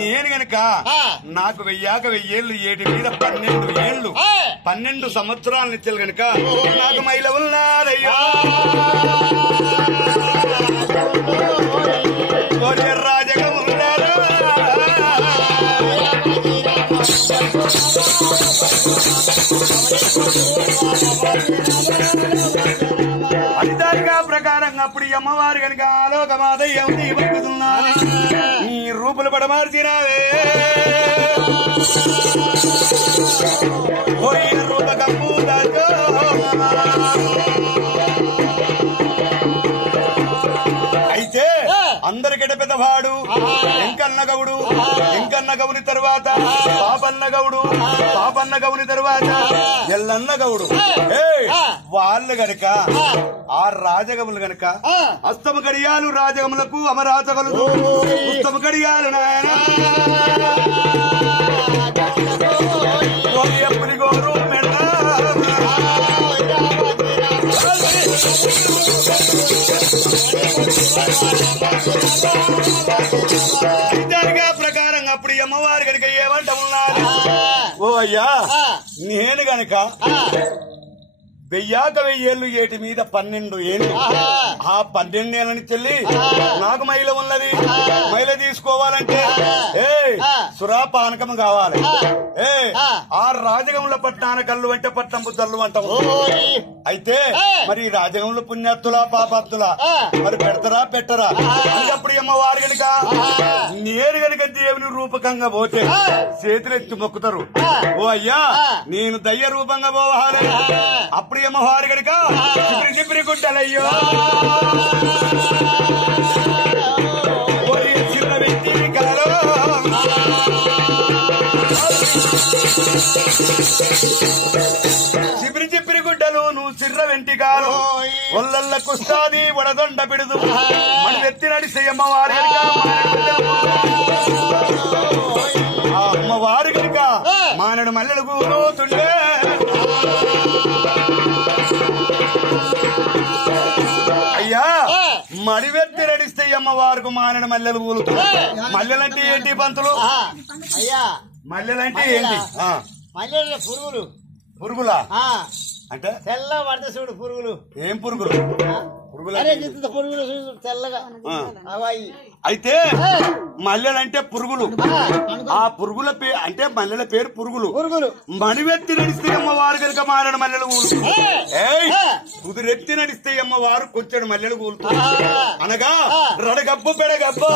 నేను గనక నాకు 1000 ఏటి మీద 12 ఏళ్ళు 12 సంవత్సరాల నిత్యలు గనక నాకు మైల ఉన్నారయ్యా రాజగా ఉన్నారు అధికారిగా ప్రకారంగా అప్పుడు అమ్మవారు కనుక ఆలోకమాదయ్యం నీ బతుకుతున్నా నీ రూపులు పడమార్చినావే రూపకమ్ము దాచో అయితే అందరికట పెద్దవాడు ఎంకన్న గౌడి తరువాత పాపన్న గౌని తరువాత ఎల్లన్న గౌడు వాళ్ళు గనక ఆ రాజగములు గనక అస్తమ గడియాలు రాజగములకు అమరాచగలు ఉత్తమ గడియాలు నాయన ఎప్పటి గోరు మెడ ప్రకారంగా అప్పుడు అమ్మవారు గనక ఏమంట ఉన్నారు ఓ అయ్యా నేను గనక 1000 ఏళ్ళు ఏటి మీద 12 ఏళ్ళు ఆ 12 ఏళ్ళని చెల్లి నాకు మైల ఉన్నది మైల తీసుకోవాలంటే సురా పానకం కావాలి ఆ రాజగంలో పట్టాన కళ్ళు అంటే పట్టం బుద్ధలు అంటాము అయితే మరి రాజగంలో పుణ్యాత్తులా పాపాత్తులా మరి పెడతారా పెట్టరా అప్పుడు అమ్మవారు గనుక నేను గనుక దేవుని రూపకంగా పోతే చేతులెత్తి మొక్కుతారు ఓ అయ్యా నేను దయ్య రూపంగా పోవాలి అప్పుడు అమ్మవారు గనుక చిప్పిరి గుడ్డలయ్యో చిన్న వ్యక్తి కలలో చిప్పిరి గుడ్డలు నువ్వు చిర్ర వెంటికాలు ఒళ్ళల్ల కుస్తాది వడదొండ పిడుదు మన ఎత్తి నడిసే అమ్మవారు ఆ అమ్మవారు కనుక మానడు మల్లెలు కూరుతుండే అయ్యా మడివెత్తి నడిస్తే అమ్మవారికి మానడు మల్లెలు కూలుతుంది మల్లెలంటే ఏంటి పంతులు అయ్యా మల్లెలంటే ఏంటి మల్లెల పురుగులా అంటే తెల్ల పడితే చూడు పురుగులు ఏం పురుగులు పురుగులు తెల్లగా అయితే మల్లెలంటే పురుగులు ఆ పురుగుల పేరు అంటే మల్లెల పేరు పురుగులు మణివెత్తి నడిస్తే అమ్మవారు కనుక మారడు మల్లెలు కూలుతుంది కుదిరెత్తి నడిస్తే అమ్మవారు కొంచెడు మల్లెలు కూలుతుంది అనగా రడగబ్బు పెడగబ్బు